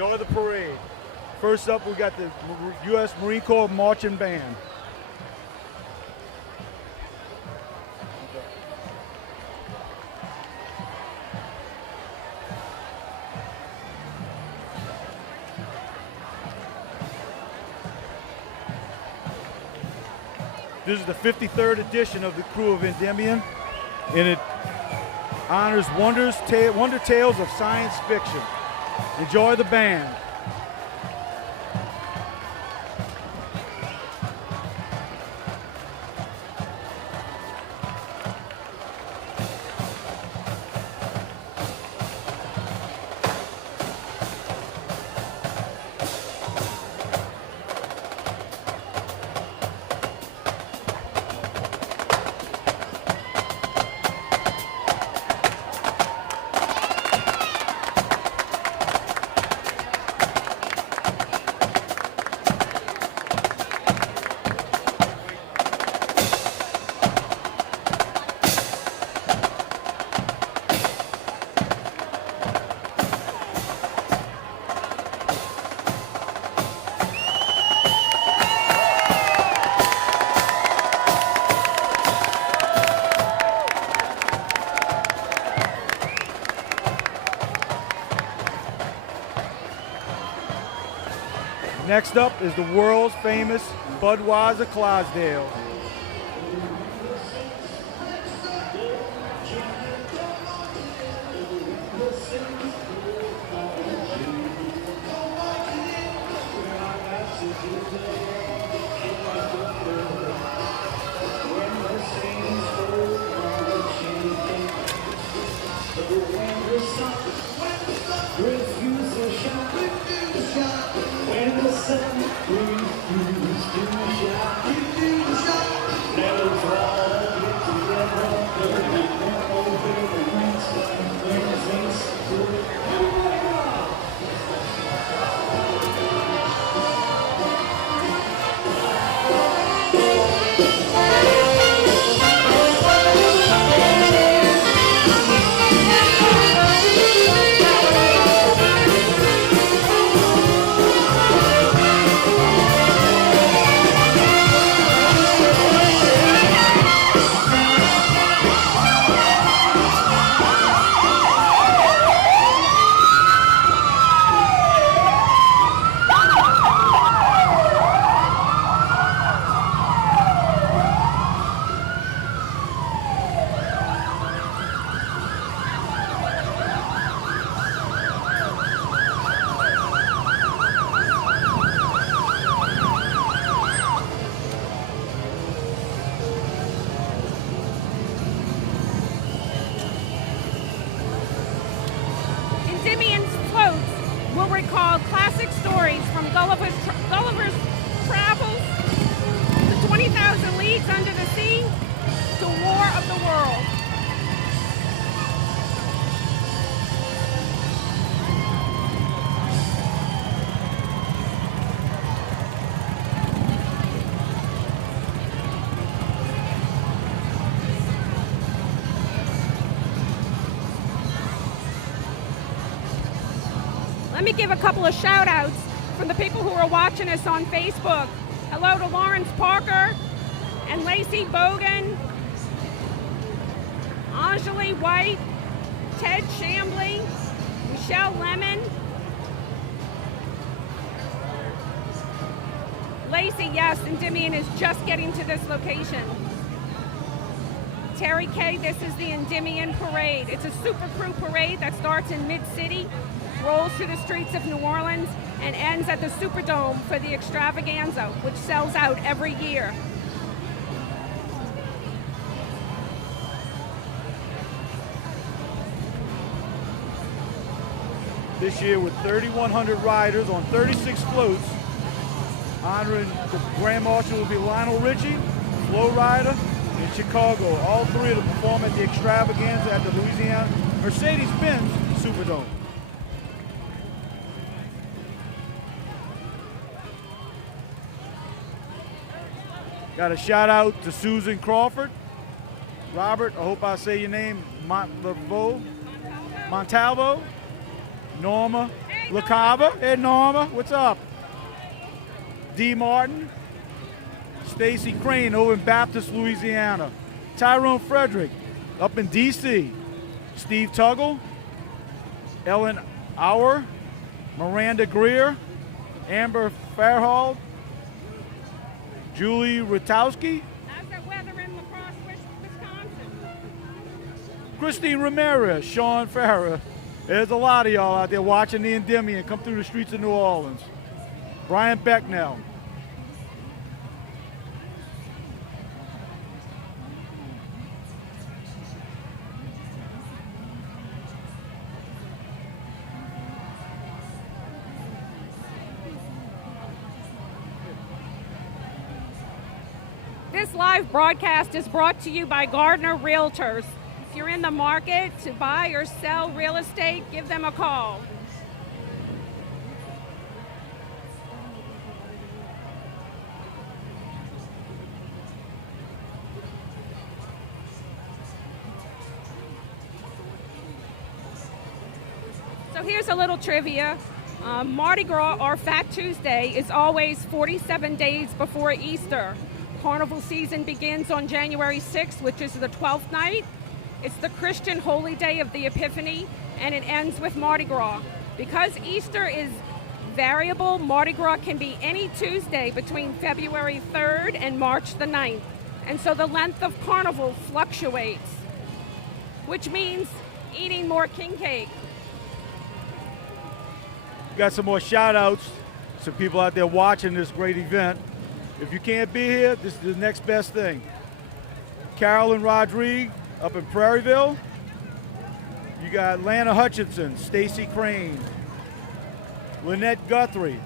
Enjoy the parade. First up, we got the U.S. Marine Corps Marching Band. This is the 53rd edition of the Crew of Endymion, and it honors wonder tales of science fiction. Enjoy the band. Next up is the world's famous Budweiser Clydesdales. Endymion's floats will recall classic stories from Gulliver's travels to 20,000 Leagues Under the Sea to War of the World. Let me give a couple of shout outs from the people who are watching us on Facebook. Hello to Lawrence Parker and Lacey Bogan, Anjali White, Ted Chambly, Michelle Lemon. Lacey, yes, Endymion is just getting to this location. Terry K, this is the Endymion Parade. It's a super crew parade that starts in Mid-City, rolls through the streets of New Orleans, and ends at the Superdome for the extravaganza, which sells out every year. This year with 3,100 riders on 36 floats, honoring the Grand Marshal will be Lionel Richie, Flo Rida, in Chicago. All three of them perform at the extravaganza at the Louisiana Mercedes-Benz Superdome. Got a shout out to Susan Crawford, Robert, I hope I say your name, Montalvo, Norma, Hey, La Cava. Hey, Norma. What's up? D. Martin. Stacy Crane over in Baptist, Louisiana. Tyrone Frederick up in D.C. Steve Tuggle. Ellen Auer. Miranda Greer. Amber Fairhold. Julie Rutowski. How's the weather in La Crosse, Wisconsin? Christine Ramirez. Sean Farrer. There's a lot of y'all out there watching the Endymion come through the streets of New Orleans. Brian Becknell. This live broadcast is brought to you by Gardner Realtors. If you're in the market to buy or sell real estate, give them a call. So here's a little trivia. Mardi Gras, or Fat Tuesday, is always 47 days before Easter. Carnival season begins on January 6th, which is the 12th night. It's the Christian holy day of the Epiphany, and it ends with Mardi Gras. Because Easter is variable, Mardi Gras can be any Tuesday between February 3rd and March the 9th. And so the length of Carnival fluctuates, which means eating more king cake. Got some more shout outs. Some people out there watching this great event. If you can't be here, this is the next best thing. Carolyn Rodriguez up in Prairieville. You got Lana Hutchinson, Stacy Crane, Lynette Guthrie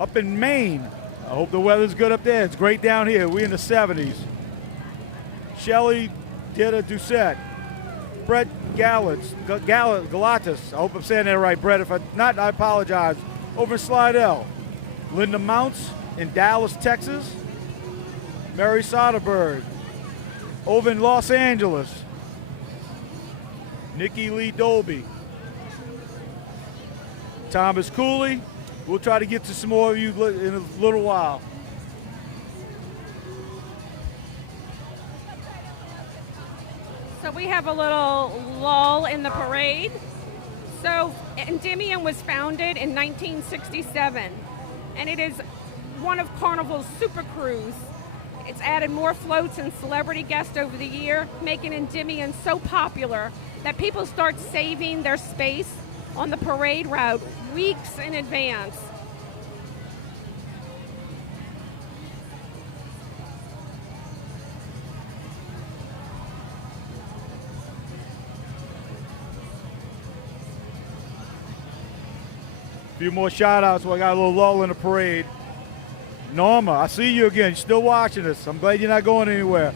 up in Maine. I hope the weather's good up there. It's great down here. We're in the 70s. Shelly Dita Doucette, Brett Galatas. I hope I'm saying that right, Brett. If not, I apologize. Over in Slidell. Linda Mounts in Dallas, Texas. Mary Soderberg over in Los Angeles. Nikki Lee Dolby. Thomas Cooley. We'll try to get to some more of you in a little while. So we have a little lull in the parade. So Endymion was founded in 1967, and it is one of Carnival's super crews. It's added more floats and celebrity guests over the year, making Endymion so popular that people start saving their space on the parade route weeks in advance. A few more shout outs so I got a little lull in the parade. Norma, I see you again. You're still watching us. I'm glad you're not going anywhere.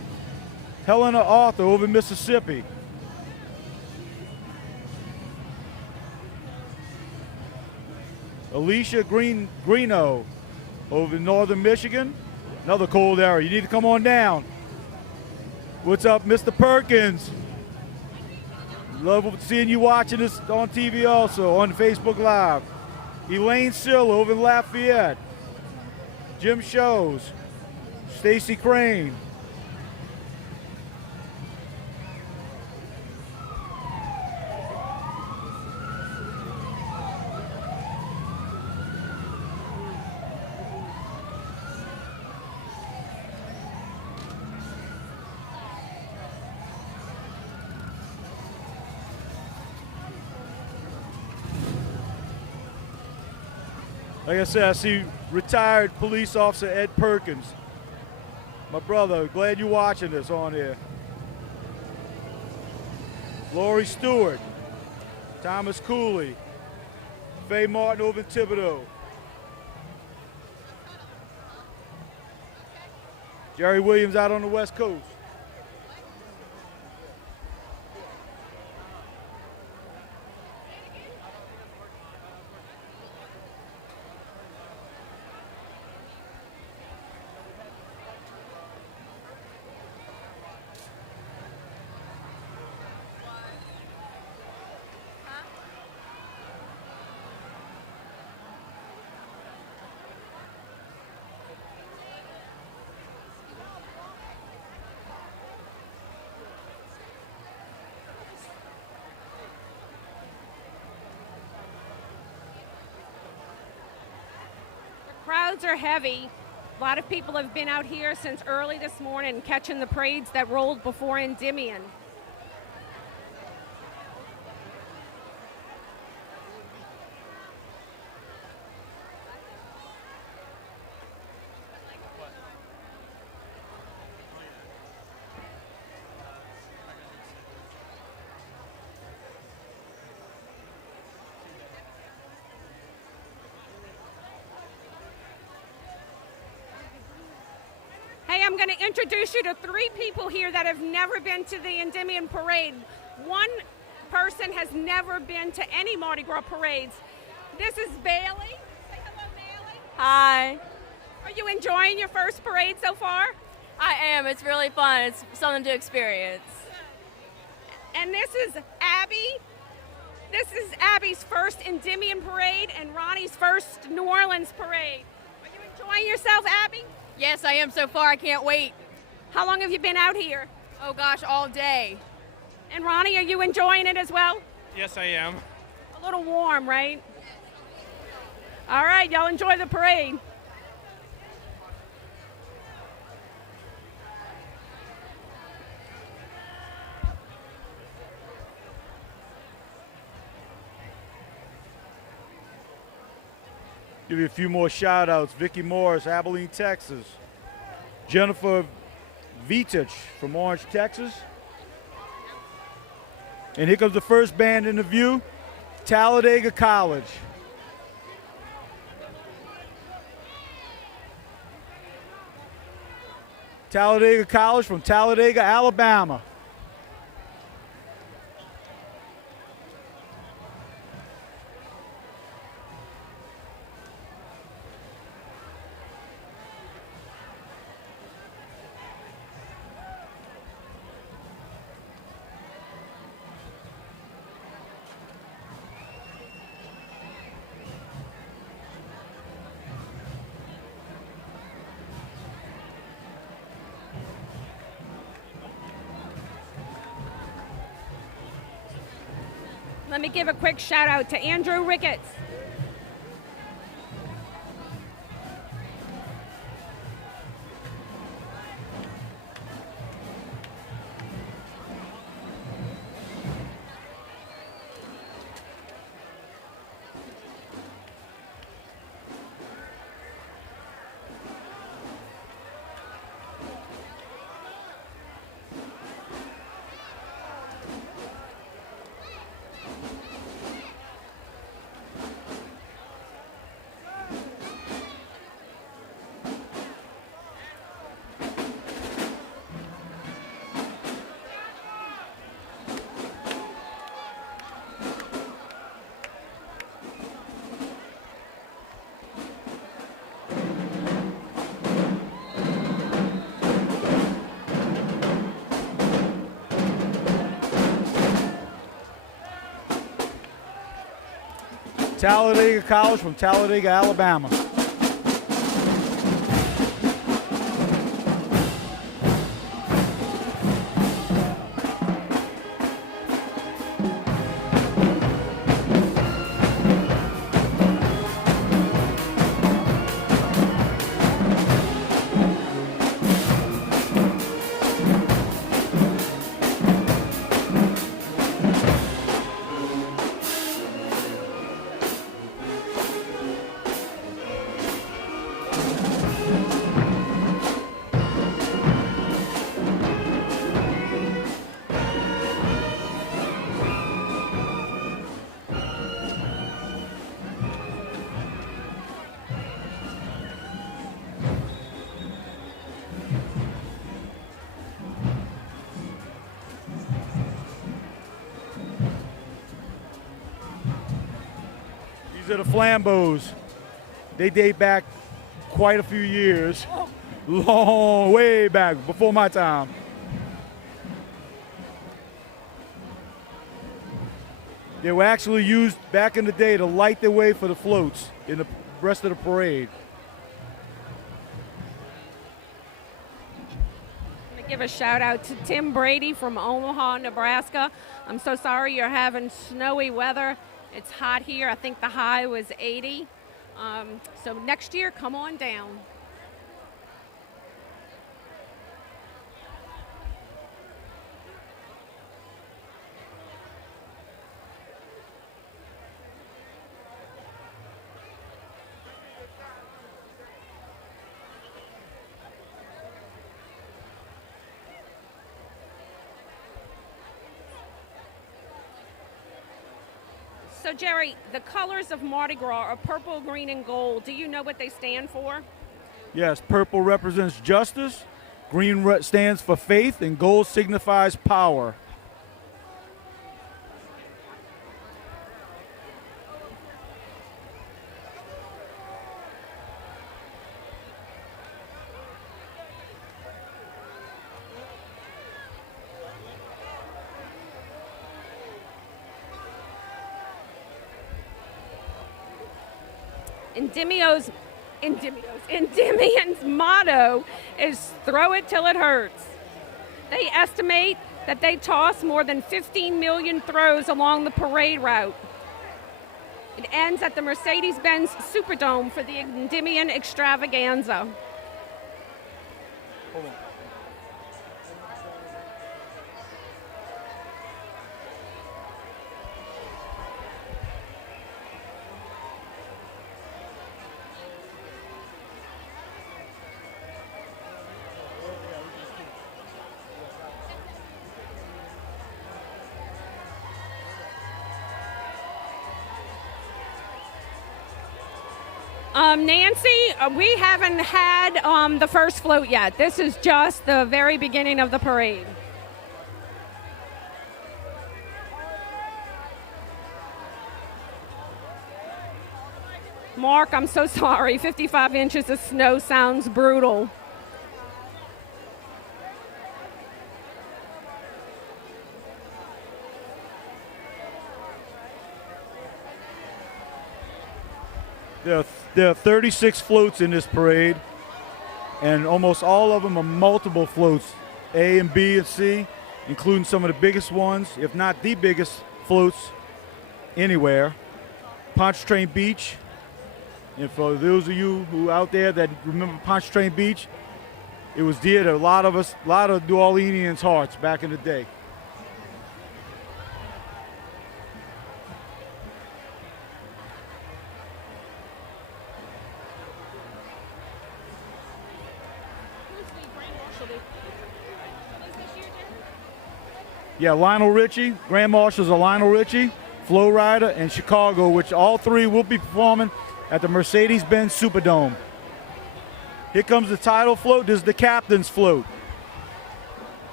Helena Arthur over in Mississippi. Alicia Greeno over in northern Michigan. Another cold area. You need to come on down. What's up, Mr. Perkins? Love seeing you watching this on TV also, on Facebook Live. Elaine Sill over in Lafayette. Jim Shows. Stacy Crane. Like I said, I see retired police officer Ed Perkins. My brother, glad you're watching this on here. Lori Stewart, Thomas Cooley, Faye Martin over in Thibodeau. Jerry Williams out on the West Coast. crowds are heavy. A lot of people have been out here since early this morning catching the parades that rolled before Endymion. Hey, I'm going to introduce you to 3 people here that have never been to the Endymion parade. One person has never been to any Mardi Gras parades. This is Bailey. Say hello, Bailey. Hi. Are you enjoying your first parade so far? I am. It's really fun. It's something to experience. And this is Abby. This is Abby's first Endymion parade and Ronnie's first New Orleans parade. Are you enjoying yourself, Abby? Yes, I am so far. I can't wait. How long have you been out here? Oh gosh, all day. And Ronnie, are you enjoying it as well? Yes, I am. A little warm, right? All right, y'all enjoy the parade. Give you a few more shout outs. Vicky Morris, Abilene, Texas. Jennifer Vitich from Orange, Texas. And here comes the first band in the view, Talladega College. Talladega College from Talladega, Alabama. Let me give a quick shout out to Andrew Ricketts. Talladega College from Talladega, Alabama. These are the Flambeaus. They date back quite a few years. Long, way back, before my time. They were actually used back in the day to light the way for the floats in the rest of the parade. Let me give a shout out to Tim Brady from Omaha, Nebraska. I'm so sorry you're having snowy weather. It's hot here. I think the high was 80. So next year, come on down. So Jerry, the colors of Mardi Gras are purple, green, and gold. Do you know what they stand for? Yes, purple represents justice, green stands for faith, and gold signifies power. Endymion's motto is throw it till it hurts. They estimate that they toss more than 15 million throws along the parade route. It ends at the Mercedes-Benz Superdome for the Endymion extravaganza. Hold on. Nancy, we haven't had the first float yet. This is just the very beginning of the parade. Mark, I'm so sorry. 55 inches of snow sounds brutal. There are 36 floats in this parade, and almost all of them are multiple floats, A and B and C, including some of the biggest ones, if not the biggest floats anywhere. Pontchartrain Beach, and for those of you who out there that remember Pontchartrain Beach, it was dear to a lot of New Orleanians' hearts back in the day. Yeah, Lionel Richie, Grand Marshals are Lionel Richie, Flo Rida, and Chicago, which all three will be performing at the Mercedes-Benz Superdome. Here comes the title float. This is the captain's float.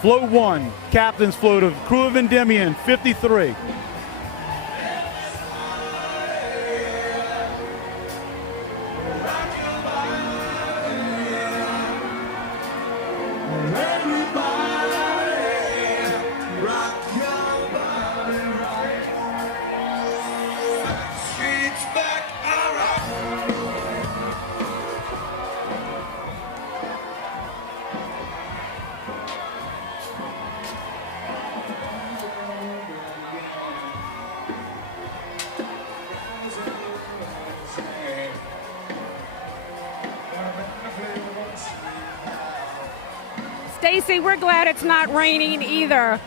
Float 1, captain's float of Crew of Endymion, 53. Stacy, we're glad it's not raining either.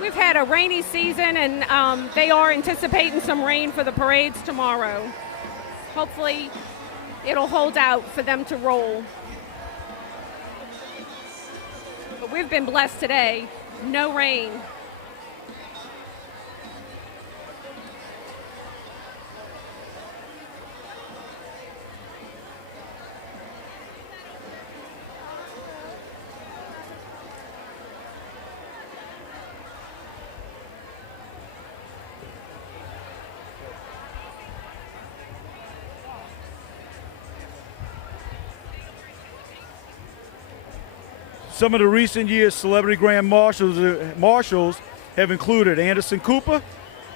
We've had a rainy season, and they are anticipating some rain for the parades tomorrow. Hopefully, it'll hold out for them to roll. But we've been blessed today. No rain. Some of the recent years celebrity grand marshals have included Anderson Cooper,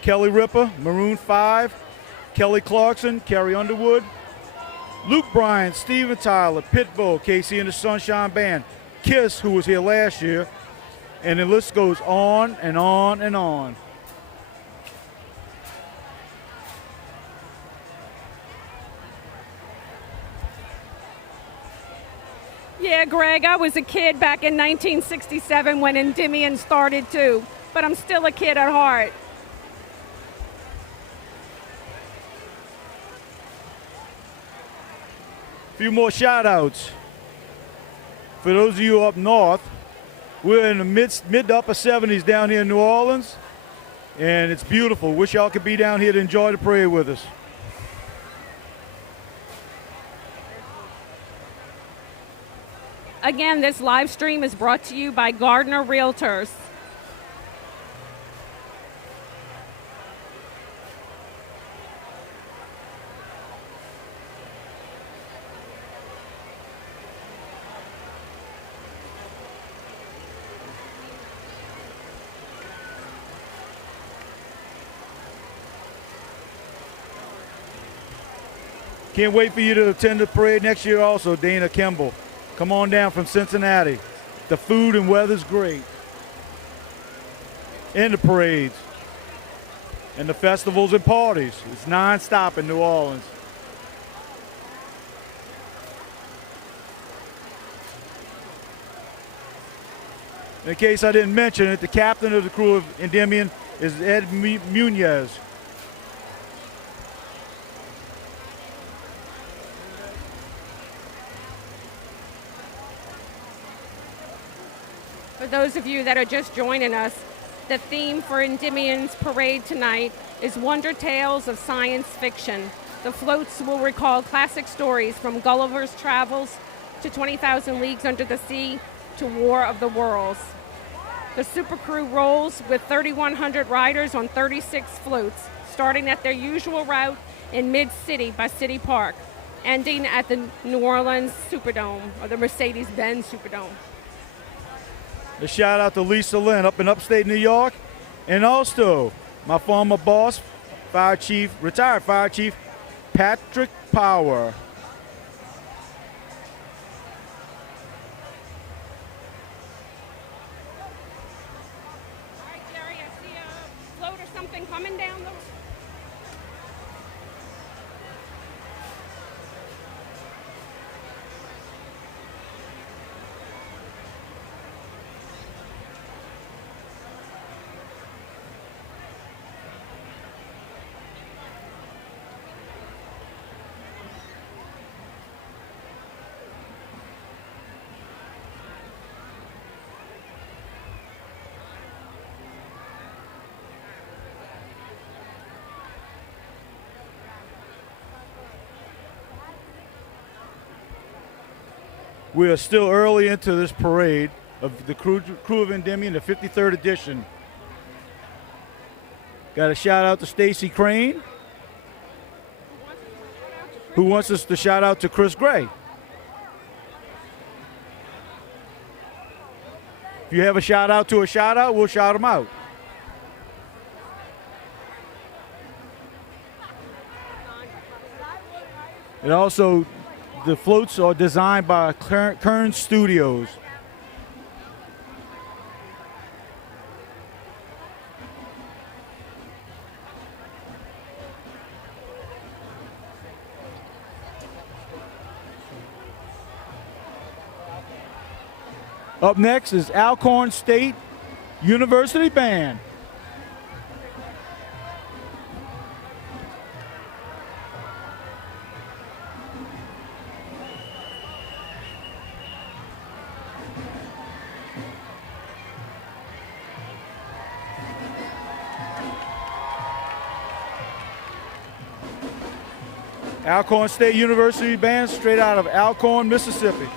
Kelly Ripa, Maroon 5, Kelly Clarkson, Carrie Underwood, Luke Bryan, Steven Tyler, Pitbull, Casey and the Sunshine Band, Kiss, who was here last year, and the list goes on and on and on. Yeah, Greg, I was a kid back in 1967 when Endymion started too, but I'm still a kid at heart. A few more shout outs. For those of you up north, we're in the mid to upper 70s down here in New Orleans, and it's beautiful. Wish y'all could be down here to enjoy the parade with us. Again, this live stream is brought to you by Gardner Realtors. Can't wait for you to attend the parade next year also, Dana Kimball. Come on down from Cincinnati. The food and weather's great. And the parades. And the festivals and parties. It's non-stop in New Orleans. In case I didn't mention it, the captain of the crew of Endymion is Ed Munez. For those of you that are just joining us, the theme for Endymion's parade tonight is Wonder Tales of Science Fiction. The floats will recall classic stories from Gulliver's Travels to 20,000 Leagues Under the Sea to War of the Worlds. The Super Crew rolls with 3,100 riders on 36 floats, starting at their usual route in Mid-City by City Park, ending at the New Orleans Superdome, or the Mercedes-Benz Superdome. A shout out to Lisa Lynn up in upstate New York, and also my former boss, retired Fire Chief Patrick Power. All right, Jerry, I see a float or something coming down the... We are still early into this parade of the crew of Endymion, the 53rd edition. Got a shout out to Stacy Crane, who wants us to shout out to Chris Gray. If you have a shout out to a shout out, we'll shout them out. And also, the floats are designed by Kern Studios. Up next is Alcorn State University Band. Alcorn State University Band, straight out of Alcorn, Mississippi.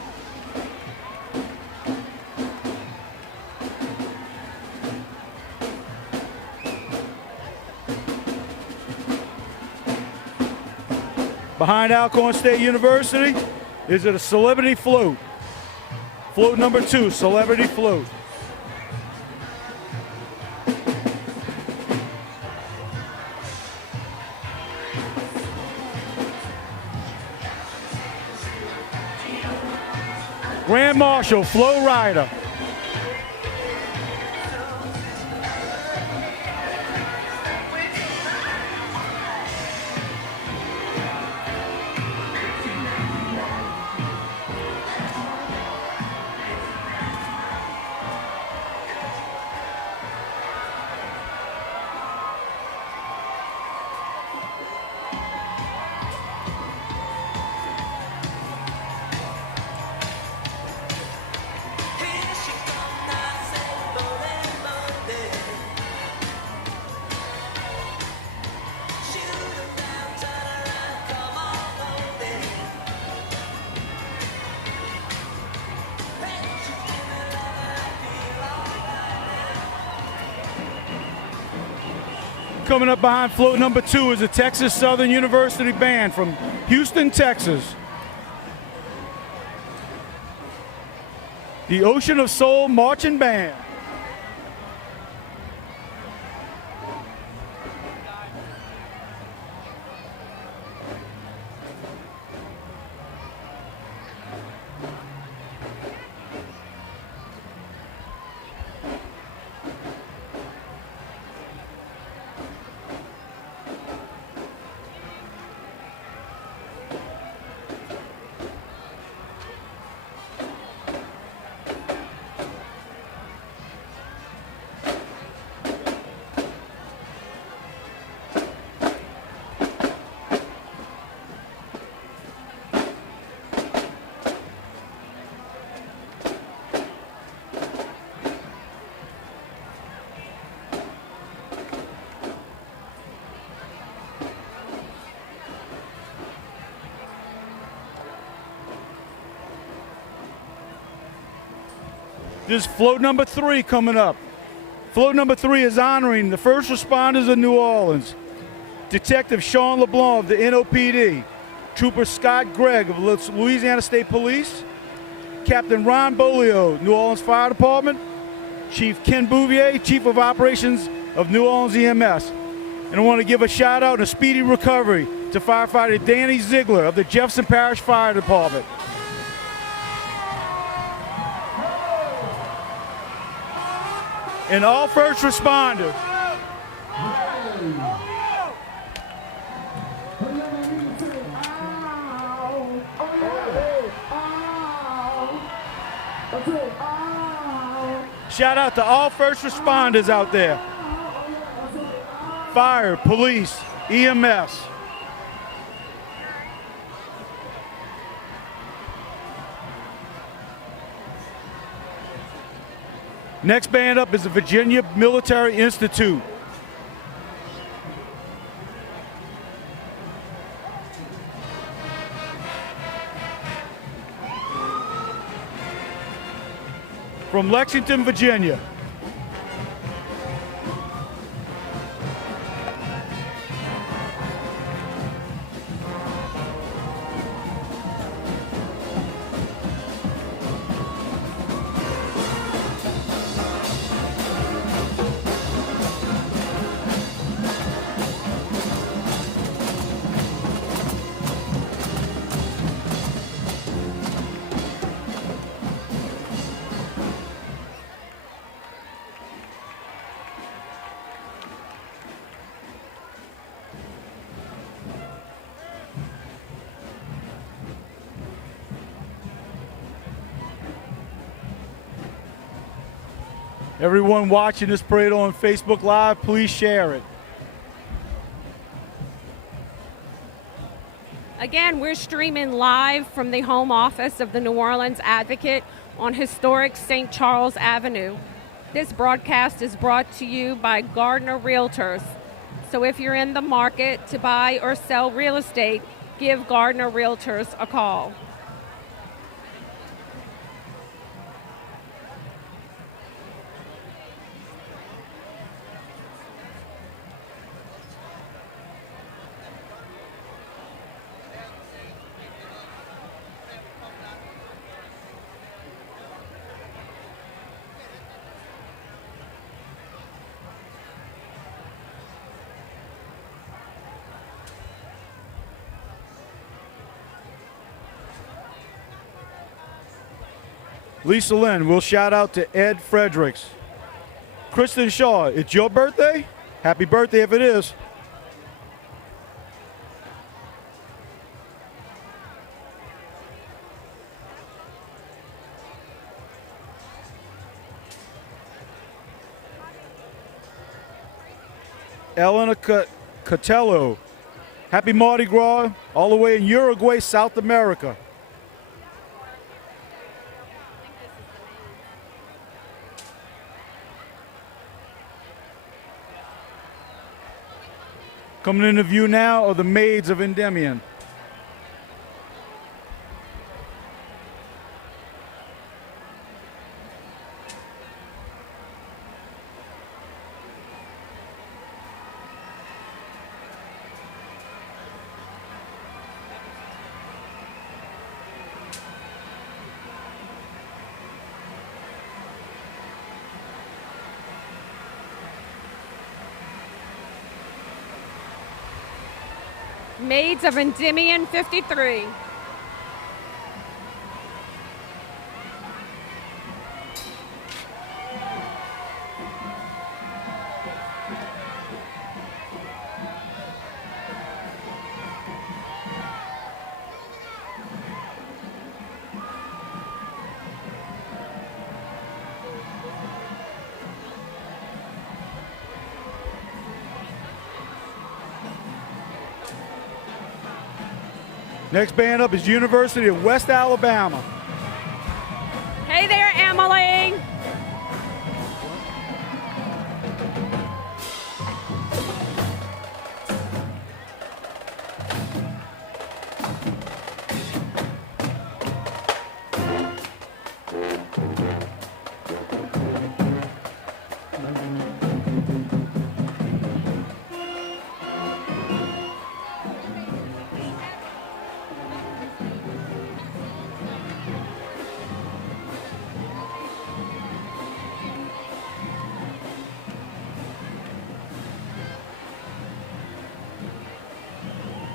Behind Alcorn State University is a celebrity float. Float number 2, celebrity float. Grand Marshal, Flow Rider. Coming up behind float number 2 is the Texas Southern University Band from Houston, Texas. The Ocean of Soul Marching Band. This is float number 3 coming up. Float number 3 is honoring the first responders of New Orleans. Detective Sean LeBlanc of the NOPD, Trooper Scott Gregg of Louisiana State Police, Captain Ron Bolio, New Orleans Fire Department, Chief Ken Bouvier, Chief of Operations of New Orleans EMS. And I want to give a shout out and a speedy recovery to firefighter Danny Ziegler of the Jefferson Parish Fire Department. And all first responders. Shout out to all first responders out there. Fire, police, EMS. Next band up is the Virginia Military Institute. From Lexington, Virginia. Everyone watching this parade on Facebook Live, please share it. Again, we're streaming live from the home office of the New Orleans Advocate on historic St. Charles Avenue. This broadcast is brought to you by Gardner Realtors. So if you're in the market to buy or sell real estate, give Gardner Realtors a call. Lisa Lynn, we'll shout out to Ed Fredericks. Kristen Shaw, it's your birthday? Happy birthday if it is. Elena Catello, happy Mardi Gras, all the way in Uruguay, South America. Coming into view now are the Maids of Endymion. Maids of Endymion 53. Next band up is University of West Alabama. Hey there, Emily.